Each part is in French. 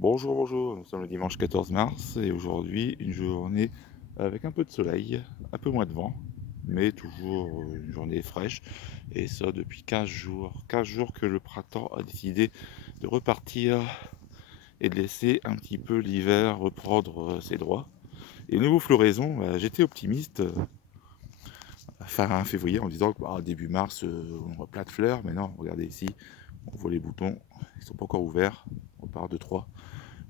Bonjour, bonjour, nous sommes le dimanche 14 mars et aujourd'hui une journée avec un peu de soleil, un peu moins de vent, mais toujours une journée fraîche et ça depuis 15 jours. 15 jours que le printemps a décidé de repartir et de laisser un petit peu l'hiver reprendre ses droits. Et niveau floraison, j'étais optimiste fin février en disant que début mars on aura plein de fleurs, mais non, regardez ici, on voit les boutons, ils sont pas encore ouverts, on part de 3.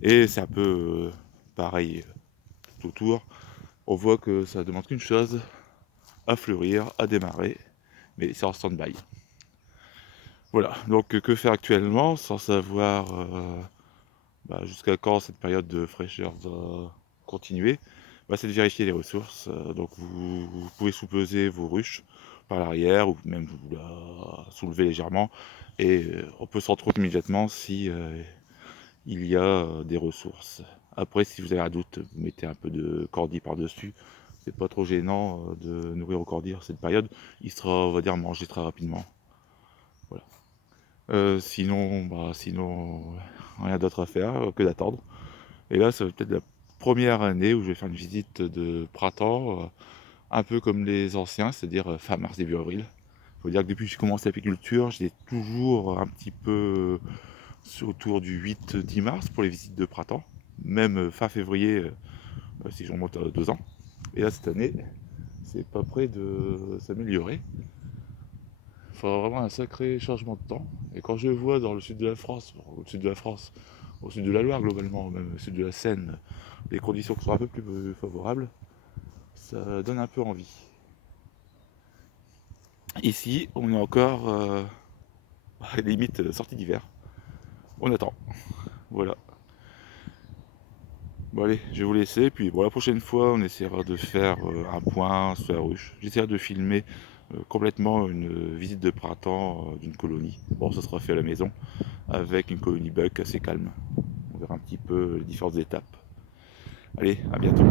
Et c'est un peu pareil tout autour. On voit que ça demande qu'une chose, à fleurir, à démarrer, mais c'est en stand-by. Voilà, donc que faire actuellement sans savoir jusqu'à quand cette période de fraîcheur va continuer, c'est de vérifier les ressources. Donc vous pouvez sous-peser vos ruches par l'arrière ou même vous la soulever légèrement et on peut se retrouver immédiatement si il y a des ressources. Après, si vous avez un doute, vous mettez un peu de cordy par-dessus. C'est pas trop gênant de nourrir au cordy à cette période. Il sera, on va dire, mangé très rapidement. Voilà. Sinon, rien d'autre à faire que d'attendre. Et là, ça va peut-être la première année où je vais faire une visite de printemps, un peu comme les anciens, c'est-à-dire fin mars, début avril. Il faut dire que depuis que j'ai commencé l'apiculture, j'ai toujours un petit peu autour du 8-10 mars pour les visites de printemps, même fin février si je remonte à 2 ans. Et là cette année, c'est pas près de s'améliorer. Il faudra vraiment un sacré changement de temps. Et quand je vois dans le sud de la France, au sud de la France, au sud de la Loire globalement, même au sud de la Seine, les conditions qui sont un peu plus favorables, ça donne un peu envie. Ici, on est encore limite sortie d'hiver. On attend. Voilà. Bon allez, je vais vous laisser, puis bon, la prochaine fois on essaiera de faire un point sur la ruche. J'essaierai de filmer complètement une visite de printemps d'une colonie. Bon, ça sera fait à la maison, avec une colonie buck assez calme. On verra un petit peu les différentes étapes. Allez, à bientôt.